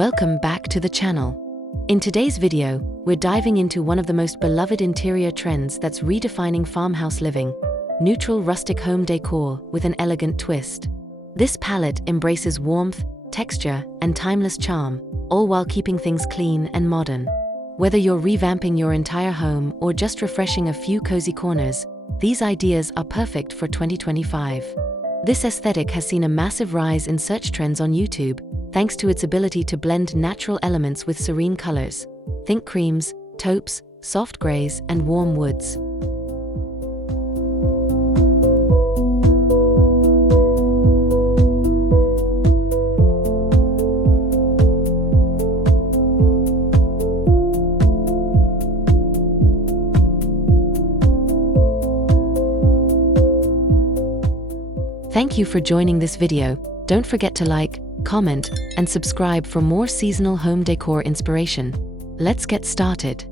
Welcome back to the channel. In today's video, we're diving into one of the most beloved interior trends that's redefining farmhouse living: neutral rustic home decor with an elegant twist. This palette embraces warmth, texture, and timeless charm, all while keeping things clean and modern. Whether you're revamping your entire home or just refreshing a few cozy corners, these ideas are perfect for 2025. This aesthetic has seen a massive rise in search trends on YouTube, thanks to its ability to blend natural elements with serene colors. Think creams, taupes, soft grays, and warm woods. Thank you for joining this video. Don't forget to like, comment, and subscribe for more seasonal home decor inspiration. Let's get started.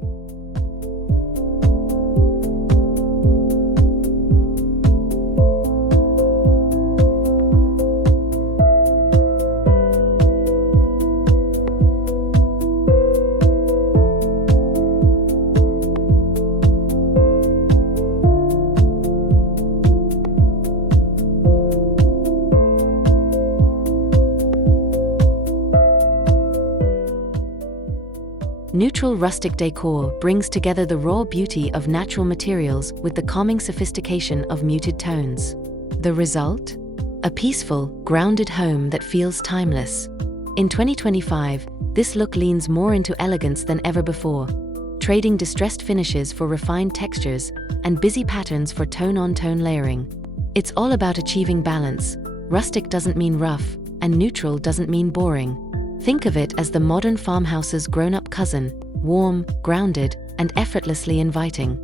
Neutral rustic decor brings together the raw beauty of natural materials with the calming sophistication of muted tones. The result? A peaceful, grounded home that feels timeless. In 2025, this look leans more into elegance than ever before, trading distressed finishes for refined textures and busy patterns for tone-on-tone layering. It's all about achieving balance. Rustic doesn't mean rough, and neutral doesn't mean boring. Think of it as the modern farmhouse's grown-up cousin, warm, grounded, and effortlessly inviting.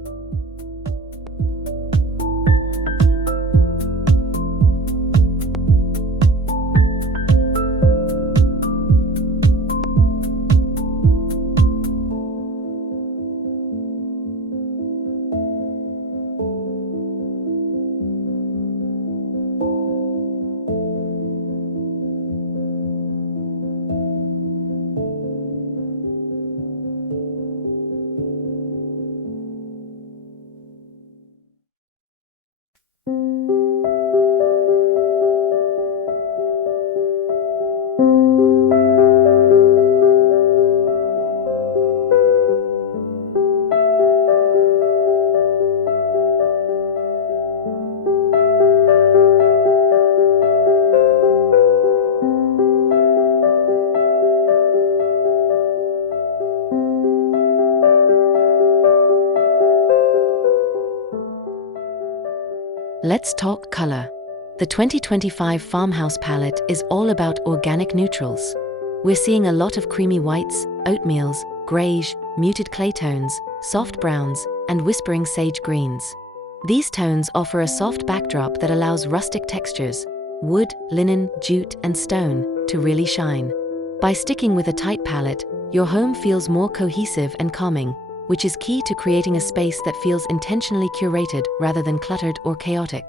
Let's talk color. The 2025 Farmhouse palette is all about organic neutrals. We're seeing a lot of creamy whites, oatmeals, greige, muted clay tones, soft browns, and whispering sage greens. These tones offer a soft backdrop that allows rustic textures, wood, linen, jute, and stone, to really shine. By sticking with a tight palette, your home feels more cohesive and calming, which is key to creating a space that feels intentionally curated rather than cluttered or chaotic.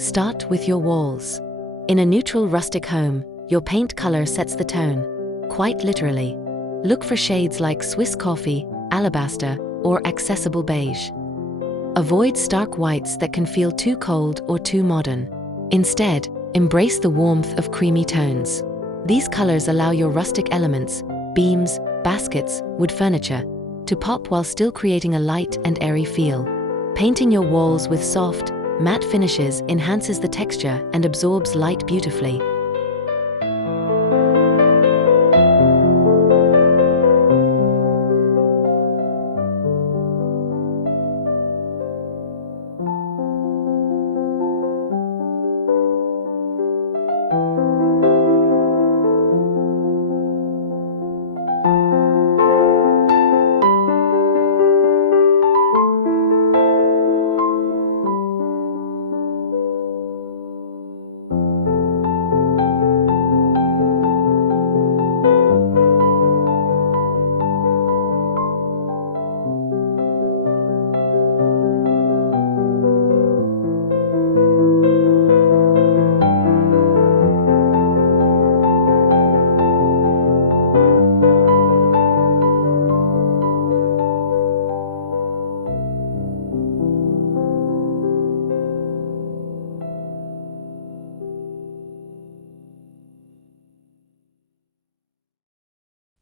Start with your walls. In a neutral rustic home, your paint color sets the tone, quite literally. Look for shades like Swiss coffee, alabaster, or accessible beige. Avoid stark whites that can feel too cold or too modern. Instead, embrace the warmth of creamy tones. These colors allow your rustic elements, beams, baskets, wood furniture, to pop while still creating a light and airy feel. Painting your walls with soft, matte finishes enhances the texture and absorbs light beautifully.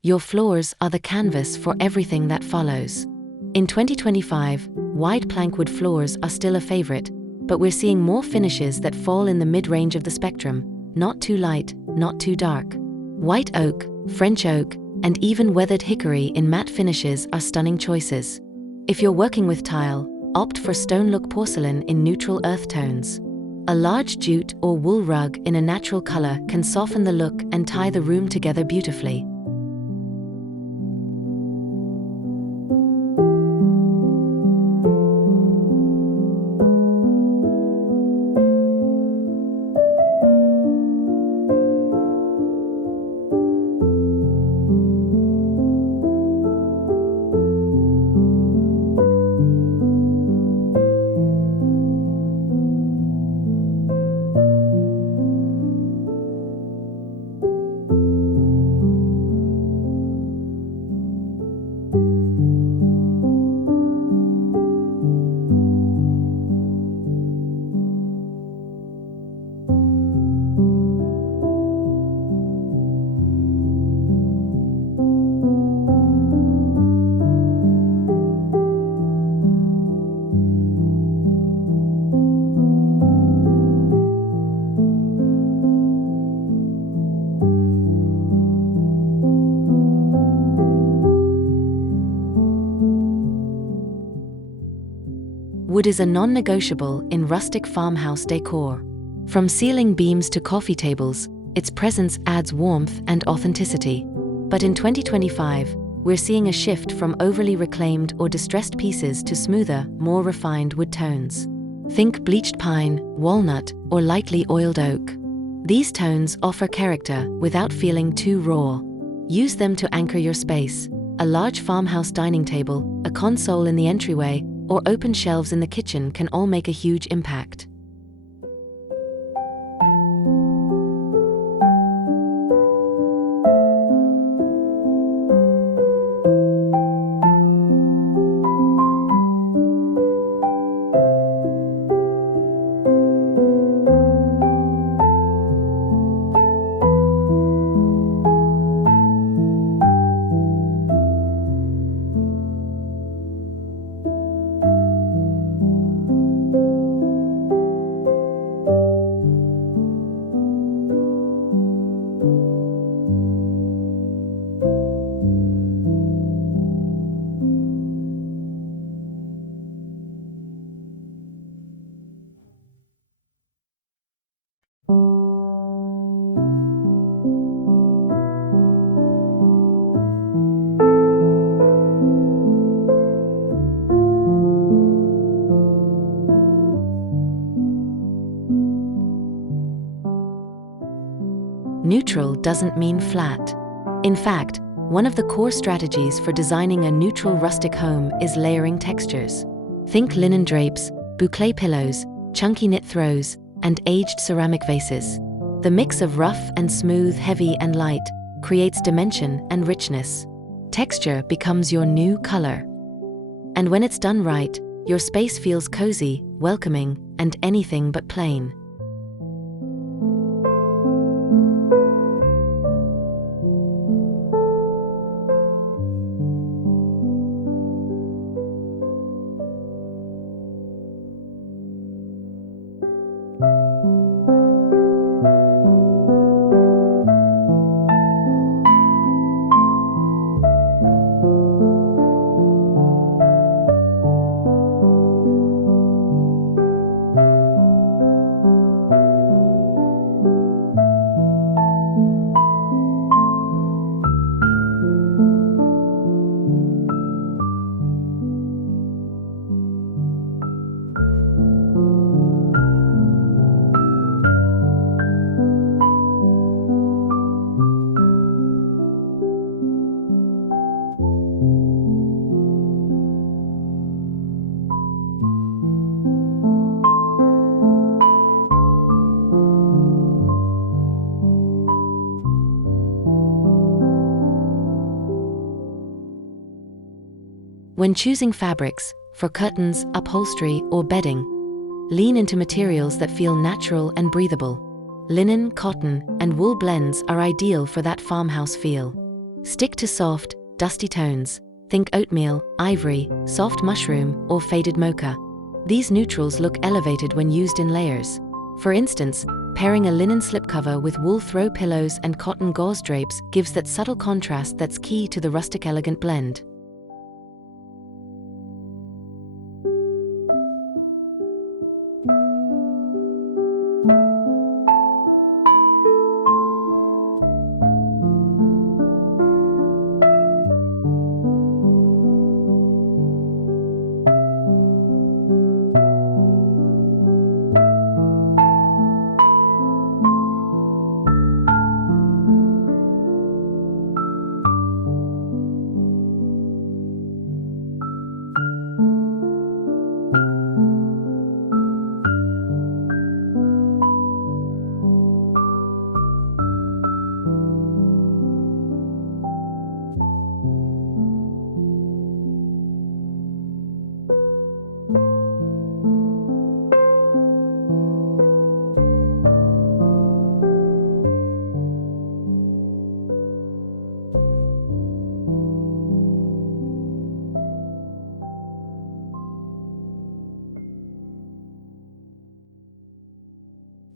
Your floors are the canvas for everything that follows. In 2025, wide plankwood floors are still a favorite, but we're seeing more finishes that fall in the mid-range of the spectrum, not too light, not too dark. White oak, French oak, and even weathered hickory in matte finishes are stunning choices. If you're working with tile, opt for stone-look porcelain in neutral earth tones. A large jute or wool rug in a natural color can soften the look and tie the room together beautifully. Wood is a non-negotiable in rustic farmhouse decor. From ceiling beams to coffee tables, its presence adds warmth and authenticity. But in 2025, we're seeing a shift from overly reclaimed or distressed pieces to smoother, more refined wood tones. Think bleached pine, walnut, or lightly oiled oak. These tones offer character without feeling too raw. Use them to anchor your space. A large farmhouse dining table, a console in the entryway, or open shelves in the kitchen can all make a huge impact. Neutral doesn't mean flat. In fact, one of the core strategies for designing a neutral rustic home is layering textures. Think linen drapes, boucle pillows, chunky knit throws, and aged ceramic vases. The mix of rough and smooth, heavy and light, creates dimension and richness. Texture becomes your new color. And when it's done right, your space feels cozy, welcoming, and anything but plain. When choosing fabrics, for curtains, upholstery, or bedding, lean into materials that feel natural and breathable. Linen, cotton, and wool blends are ideal for that farmhouse feel. Stick to soft, dusty tones. Think oatmeal, ivory, soft mushroom, or faded mocha. These neutrals look elevated when used in layers. For instance, pairing a linen slipcover with wool throw pillows and cotton gauze drapes gives that subtle contrast that's key to the rustic elegant blend.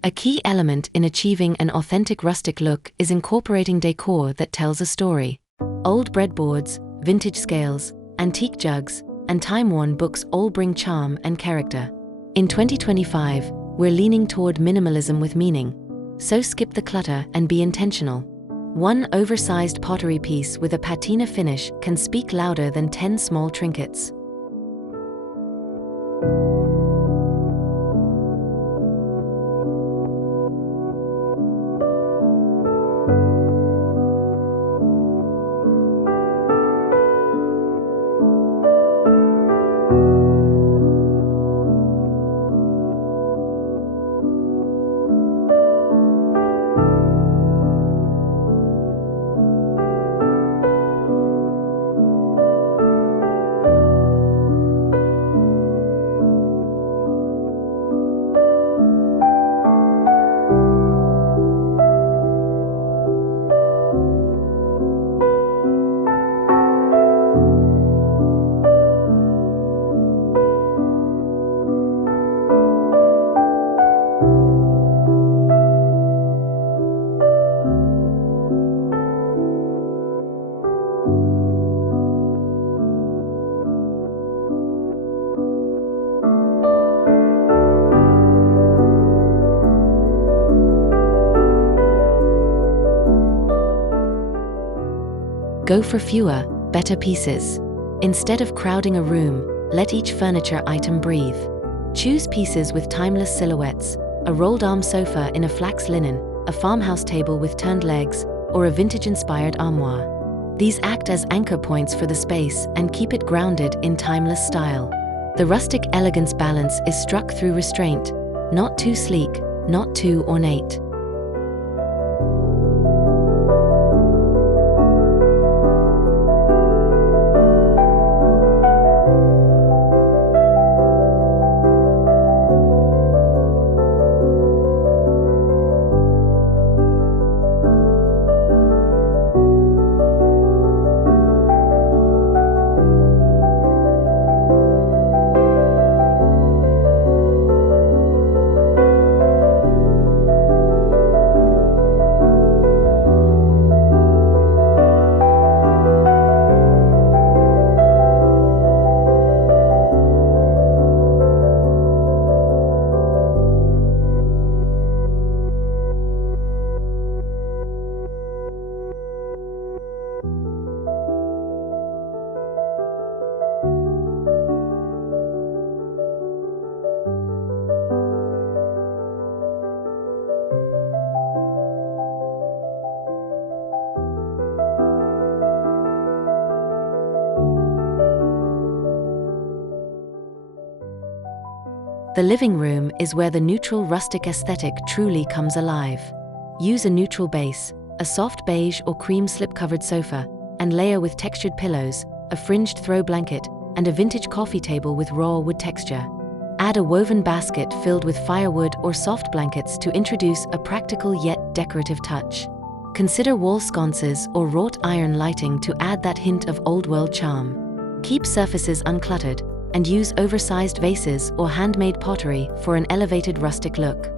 A key element in achieving an authentic rustic look is incorporating decor that tells a story. Old breadboards, vintage scales, antique jugs, and time-worn books all bring charm and character. In 2025, we're leaning toward minimalism with meaning, so skip the clutter and be intentional. One oversized pottery piece with a patina finish can speak louder than 10 small trinkets. Go for fewer, better pieces. Instead of crowding a room, let each furniture item breathe. Choose pieces with timeless silhouettes, a rolled arm sofa in a flax linen, a farmhouse table with turned legs, or a vintage-inspired armoire. These act as anchor points for the space and keep it grounded in timeless style. The rustic elegance balance is struck through restraint, not too sleek, not too ornate. The living room is where the neutral rustic aesthetic truly comes alive. Use a neutral base, a soft beige or cream slip-covered sofa, and layer with textured pillows, a fringed throw blanket, and a vintage coffee table with raw wood texture. Add a woven basket filled with firewood or soft blankets to introduce a practical yet decorative touch. Consider wall sconces or wrought iron lighting to add that hint of old-world charm. Keep surfaces uncluttered, and use oversized vases or handmade pottery for an elevated rustic look.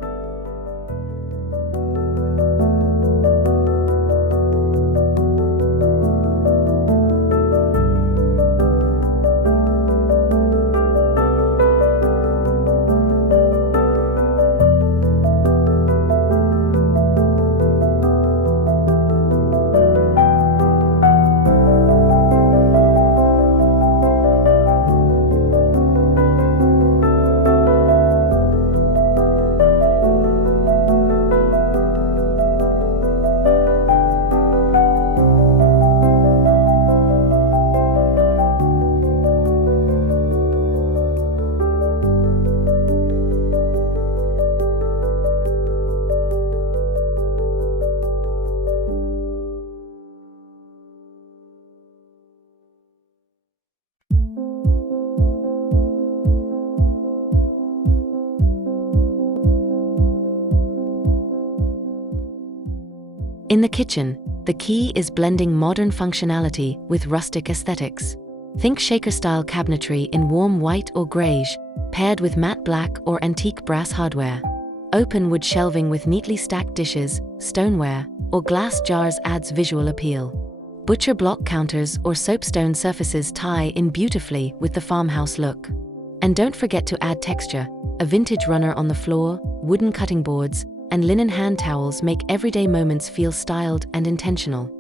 In the kitchen, the key is blending modern functionality with rustic aesthetics. Think shaker-style cabinetry in warm white or greige, paired with matte black or antique brass hardware. Open wood shelving with neatly stacked dishes, stoneware, or glass jars adds visual appeal. Butcher block counters or soapstone surfaces tie in beautifully with the farmhouse look. And don't forget to add texture. A vintage runner on the floor, wooden cutting boards, and linen hand towels make everyday moments feel styled and intentional.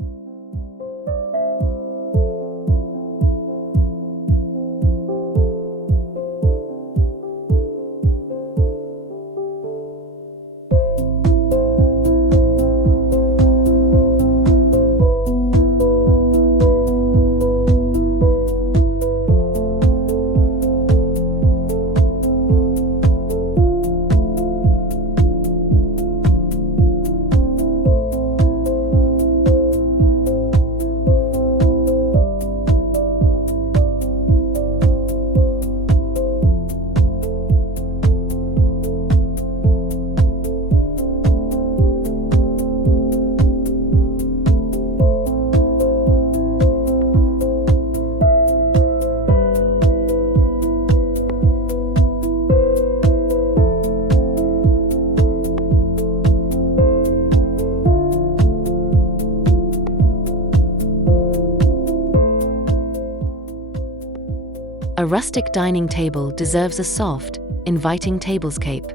A rustic dining table deserves a soft, inviting tablescape.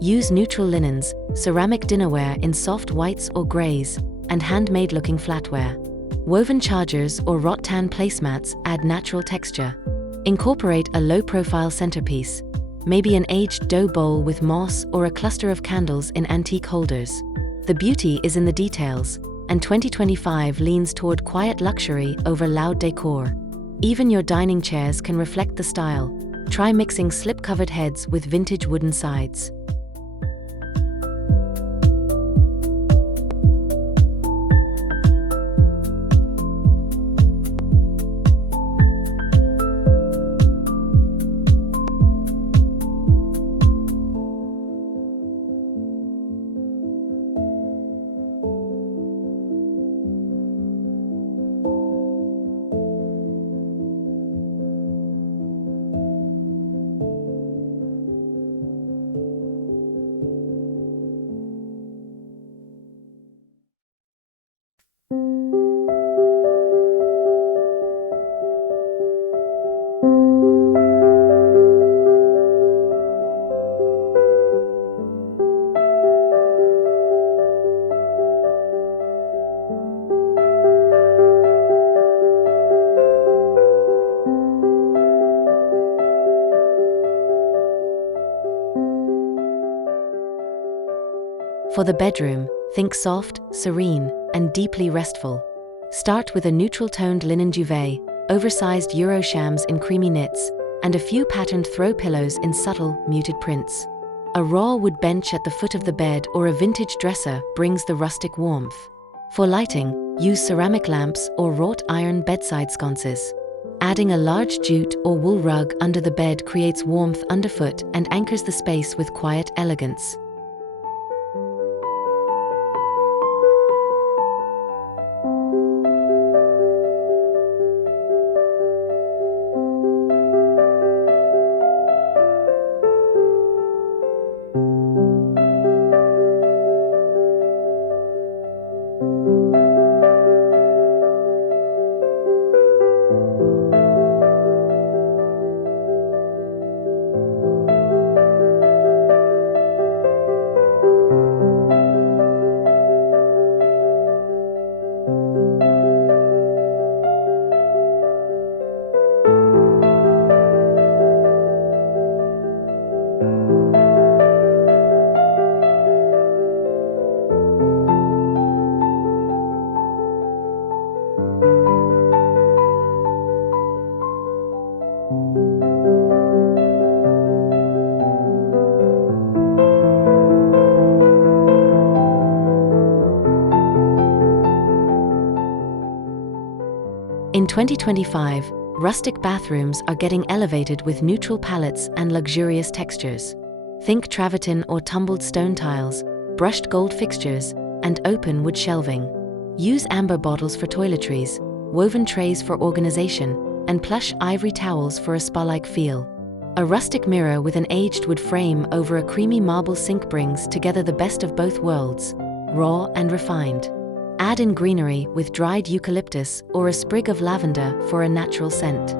Use neutral linens, ceramic dinnerware in soft whites or greys, and handmade-looking flatware. Woven chargers or rattan placemats add natural texture. Incorporate a low-profile centerpiece, maybe an aged dough bowl with moss or a cluster of candles in antique holders. The beauty is in the details, and 2025 leans toward quiet luxury over loud decor. Even your dining chairs can reflect the style. Try mixing slip-covered heads with vintage wooden sides. For the bedroom, think soft, serene, and deeply restful. Start with a neutral-toned linen duvet, oversized Euroshams in creamy knits, and a few patterned throw pillows in subtle, muted prints. A raw wood bench at the foot of the bed or a vintage dresser brings the rustic warmth. For lighting, use ceramic lamps or wrought iron bedside sconces. Adding a large jute or wool rug under the bed creates warmth underfoot and anchors the space with quiet elegance. In 2025, rustic bathrooms are getting elevated with neutral palettes and luxurious textures. Think travertine or tumbled stone tiles, brushed gold fixtures, and open wood shelving. Use amber bottles for toiletries, woven trays for organization, and plush ivory towels for a spa-like feel. A rustic mirror with an aged wood frame over a creamy marble sink brings together the best of both worlds, raw and refined. Add in greenery with dried eucalyptus or a sprig of lavender for a natural scent.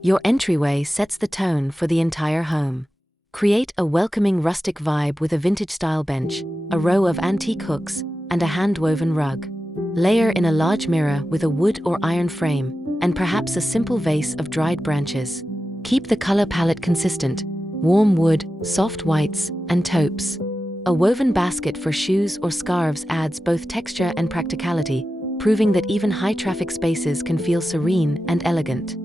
Your entryway sets the tone for the entire home. Create a welcoming rustic vibe with a vintage-style bench, a row of antique hooks, and a hand-woven rug. Layer in a large mirror with a wood or iron frame, and perhaps a simple vase of dried branches. Keep the color palette consistent: warm wood, soft whites, and taupes. A woven basket for shoes or scarves adds both texture and practicality, proving that even high-traffic spaces can feel serene and elegant.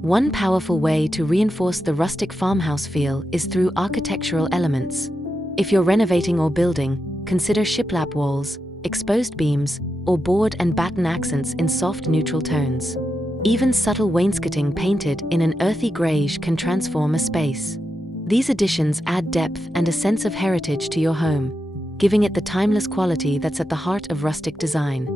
One powerful way to reinforce the rustic farmhouse feel is through architectural elements. If you're renovating or building, consider shiplap walls, exposed beams, or board and batten accents in soft neutral tones. Even subtle wainscoting painted in an earthy greige can transform a space. These additions add depth and a sense of heritage to your home, giving it the timeless quality that's at the heart of rustic design.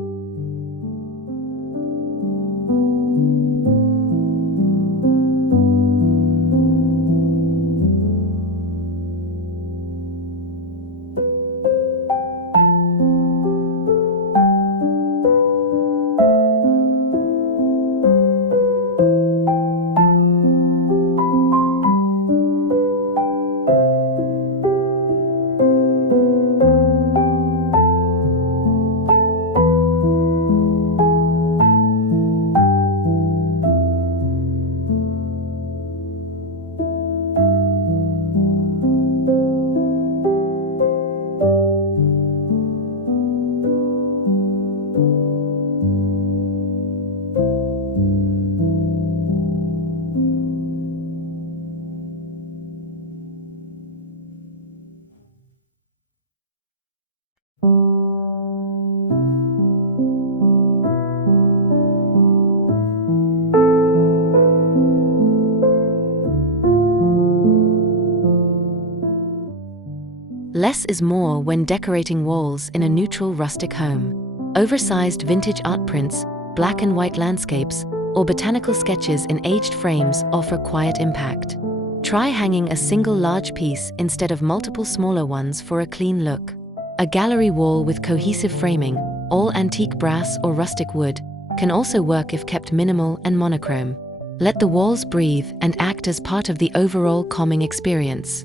Less is more when decorating walls in a neutral rustic home. Oversized vintage art prints, black and white landscapes, or botanical sketches in aged frames offer quiet impact. Try hanging a single large piece instead of multiple smaller ones for a clean look. A gallery wall with cohesive framing, all antique brass or rustic wood, can also work if kept minimal and monochrome. Let the walls breathe and act as part of the overall calming experience.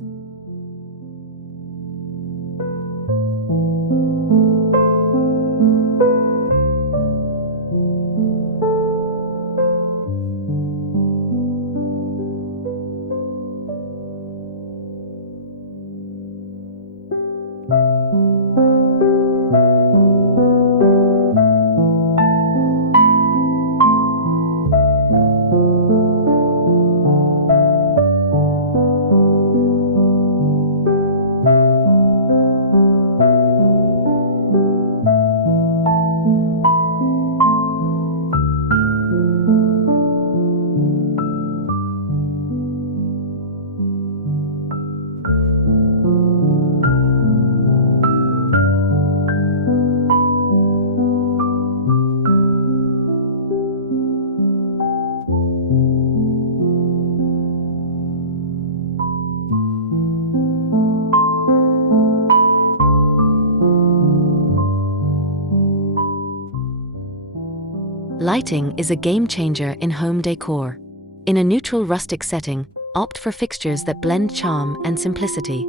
Lighting is a game changer in home decor. In a neutral rustic setting, opt for fixtures that blend charm and simplicity.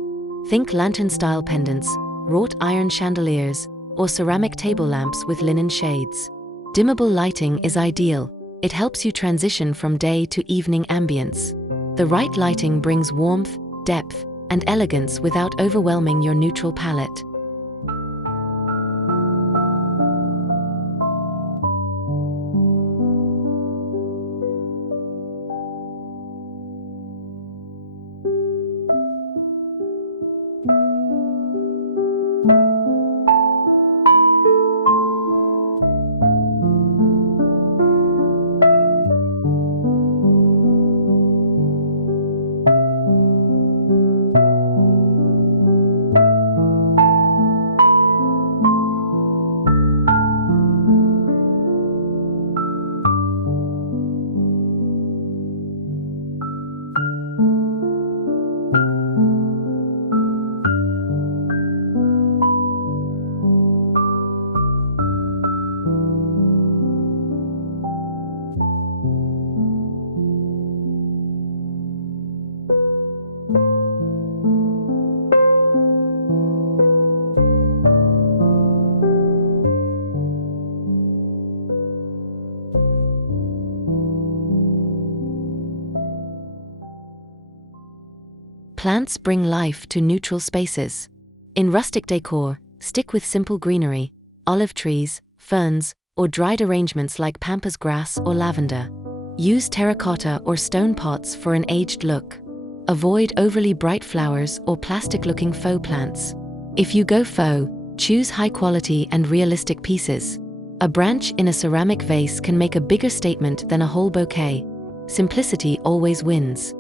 Think lantern-style pendants, wrought iron chandeliers, or ceramic table lamps with linen shades. Dimmable lighting is ideal. It helps you transition from day to evening ambience. The right lighting brings warmth, depth, and elegance without overwhelming your neutral palette. Plants bring life to neutral spaces. In rustic decor, stick with simple greenery, olive trees, ferns, or dried arrangements like pampas grass or lavender. Use terracotta or stone pots for an aged look. Avoid overly bright flowers or plastic-looking faux plants. If you go faux, choose high-quality and realistic pieces. A branch in a ceramic vase can make a bigger statement than a whole bouquet. Simplicity always wins.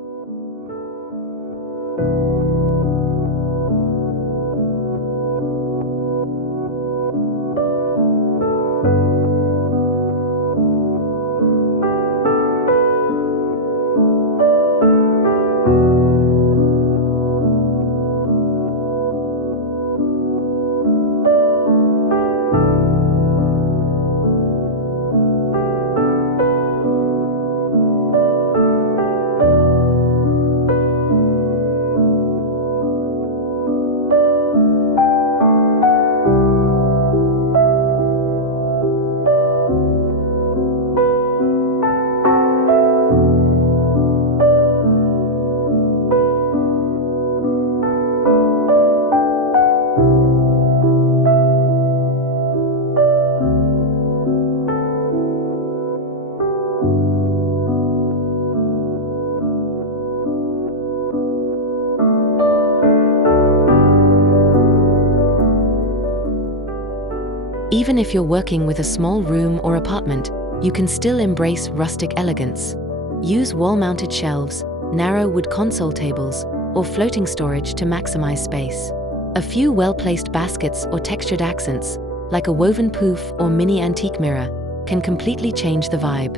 Even if you're working with a small room or apartment, you can still embrace rustic elegance. Use wall-mounted shelves, narrow wood console tables, or floating storage to maximize space. A few well-placed baskets or textured accents, like a woven poof or mini antique mirror, can completely change the vibe.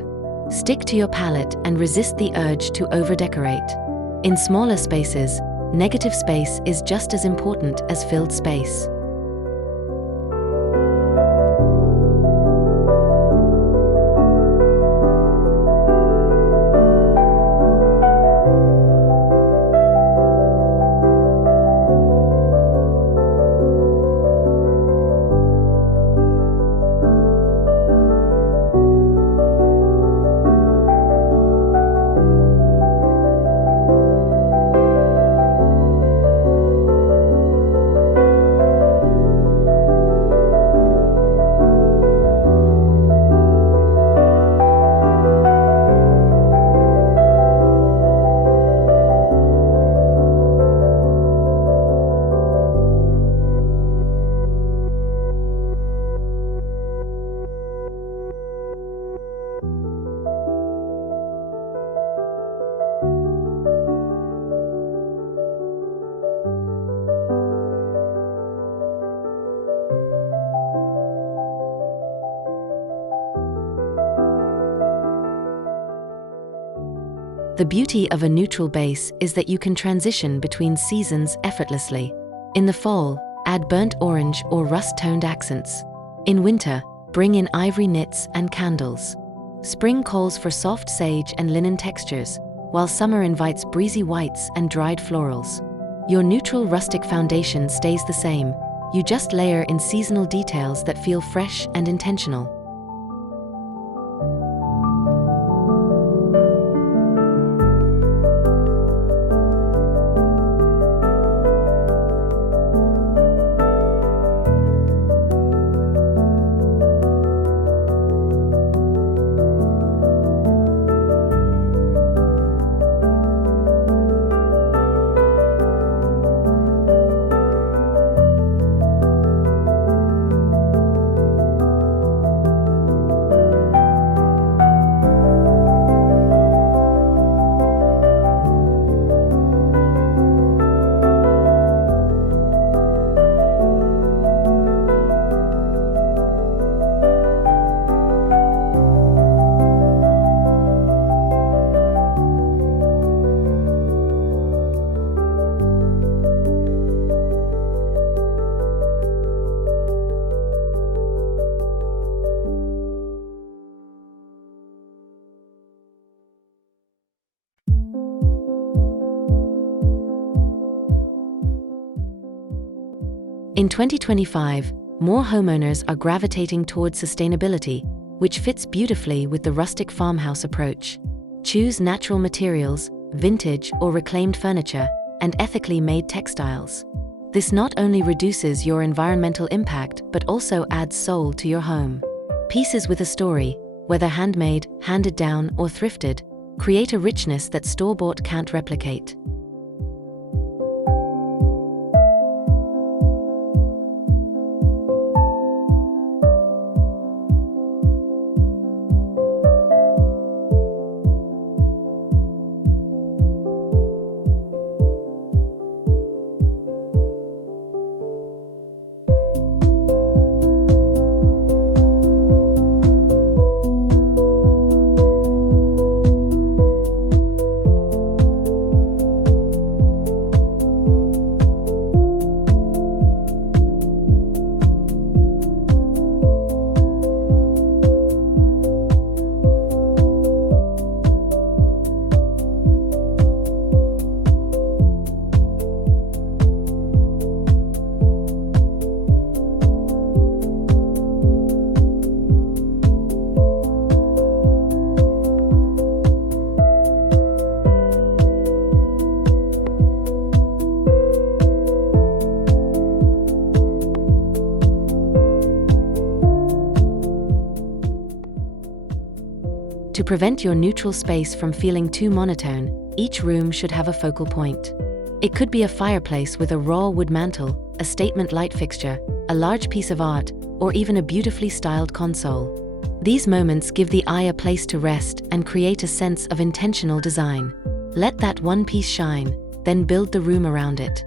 Stick to your palette and resist the urge to over-decorate. In smaller spaces, negative space is just as important as filled space. The beauty of a neutral base is that you can transition between seasons effortlessly. In the fall, add burnt orange or rust-toned accents. In winter, bring in ivory knits and candles. Spring calls for soft sage and linen textures, while summer invites breezy whites and dried florals. Your neutral rustic foundation stays the same. You just layer in seasonal details that feel fresh and intentional. In 2025, more homeowners are gravitating towards sustainability, which fits beautifully with the rustic farmhouse approach. Choose natural materials, vintage or reclaimed furniture, and ethically made textiles. This not only reduces your environmental impact but also adds soul to your home. Pieces with a story, whether handmade, handed down, or thrifted, create a richness that store-bought can't replicate. To prevent your neutral space from feeling too monotone, each room should have a focal point. It could be a fireplace with a raw wood mantel, a statement light fixture, a large piece of art, or even a beautifully styled console. These moments give the eye a place to rest and create a sense of intentional design. Let that one piece shine, then build the room around it.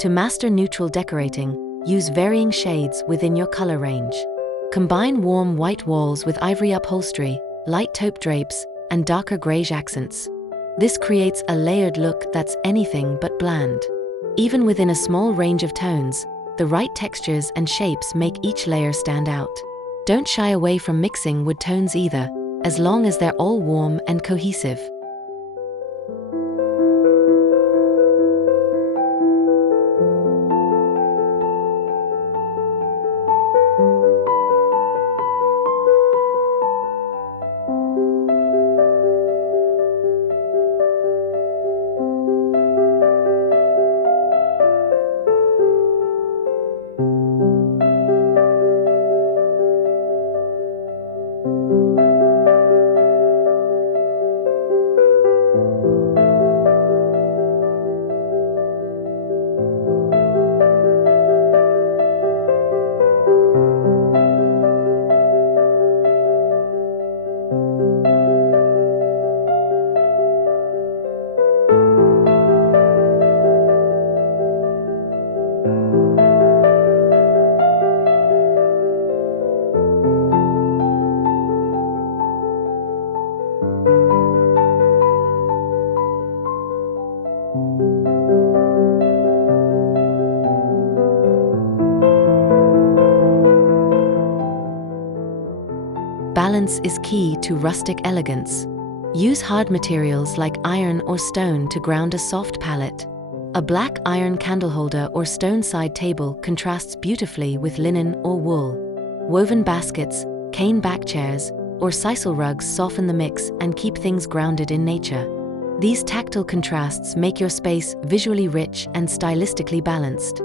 To master neutral decorating, use varying shades within your color range. Combine warm white walls with ivory upholstery, light taupe drapes, and darker greige accents. This creates a layered look that's anything but bland. Even within a small range of tones, the right textures and shapes make each layer stand out. Don't shy away from mixing wood tones either, as long as they're all warm and cohesive. Balance is key to rustic elegance. Use hard materials like iron or stone to ground a soft palette. A black iron candle holder or stone side table contrasts beautifully with linen or wool. Woven baskets, cane back chairs, or sisal rugs soften the mix and keep things grounded in nature. These tactile contrasts make your space visually rich and stylistically balanced.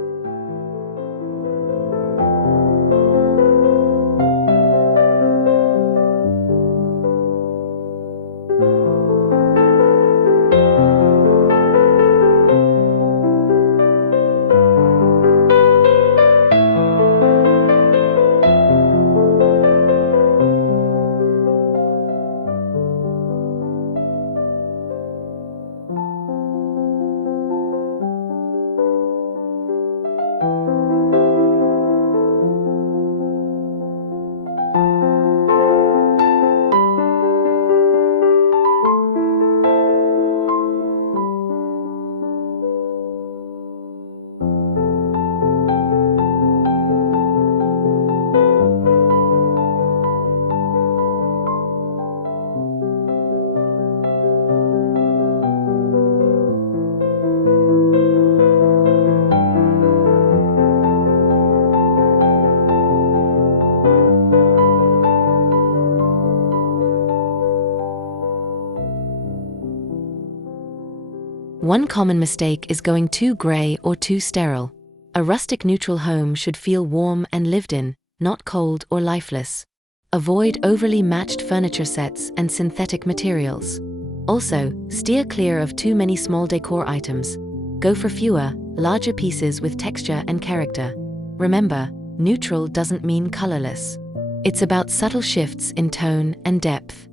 One common mistake is going too grey or too sterile. A rustic neutral home should feel warm and lived in, not cold or lifeless. Avoid overly matched furniture sets and synthetic materials. Also, steer clear of too many small decor items. Go for fewer, larger pieces with texture and character. Remember, neutral doesn't mean colorless. It's about subtle shifts in tone and depth.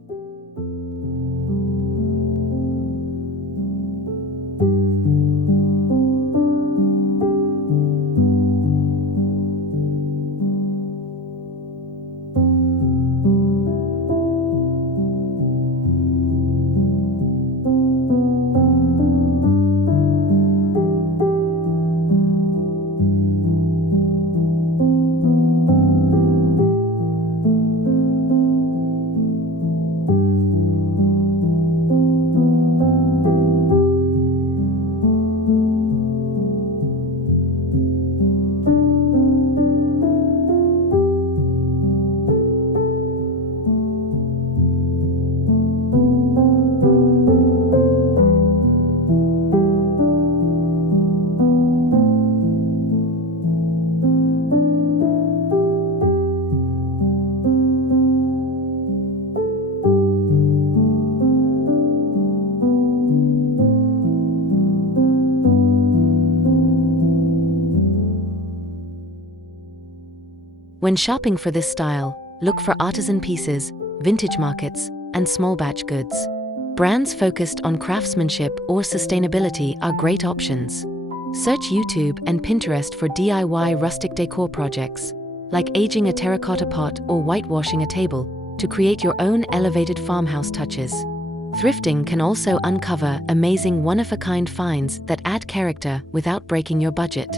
When shopping for this style, look for artisan pieces, vintage markets, and small batch goods. Brands focused on craftsmanship or sustainability are great options. Search YouTube and Pinterest for DIY rustic decor projects, like aging a terracotta pot or whitewashing a table, to create your own elevated farmhouse touches. Thrifting can also uncover amazing one-of-a-kind finds that add character without breaking your budget.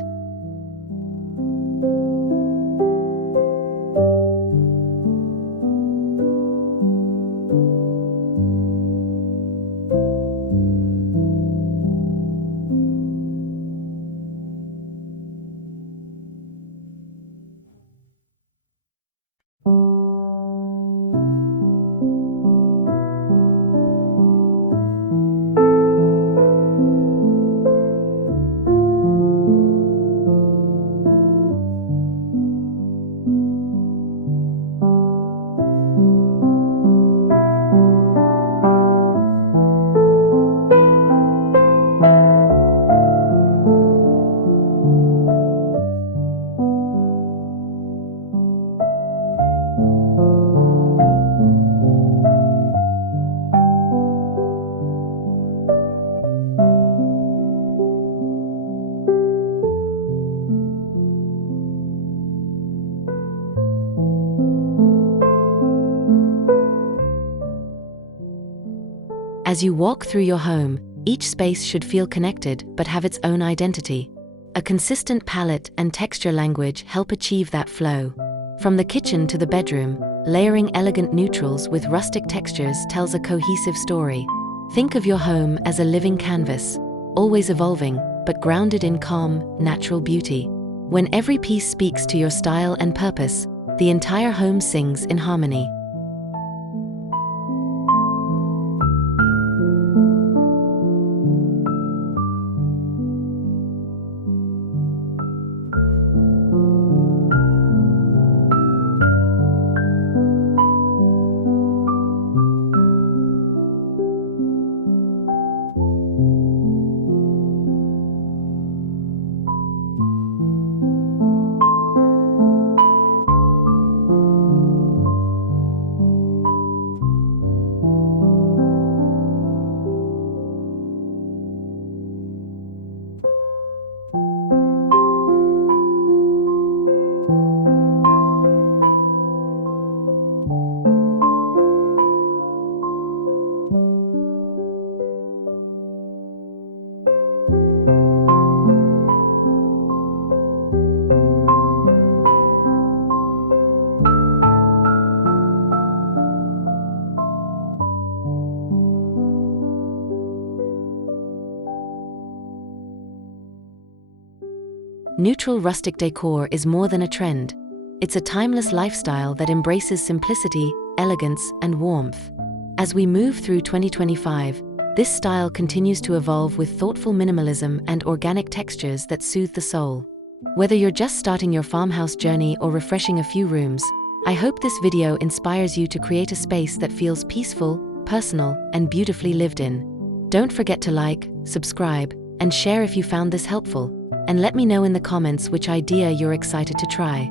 As you walk through your home, each space should feel connected but have its own identity. A consistent palette and texture language help achieve that flow. From the kitchen to the bedroom, layering elegant neutrals with rustic textures tells a cohesive story. Think of your home as a living canvas, always evolving, but grounded in calm, natural beauty. When every piece speaks to your style and purpose, the entire home sings in harmony. Neutral rustic decor is more than a trend. It's a timeless lifestyle that embraces simplicity, elegance, and warmth. As we move through 2025, this style continues to evolve with thoughtful minimalism and organic textures that soothe the soul. Whether you're just starting your farmhouse journey or refreshing a few rooms, I hope this video inspires you to create a space that feels peaceful, personal, and beautifully lived in. Don't forget to like, subscribe, and share if you found this helpful. And let me know in the comments which idea you're excited to try.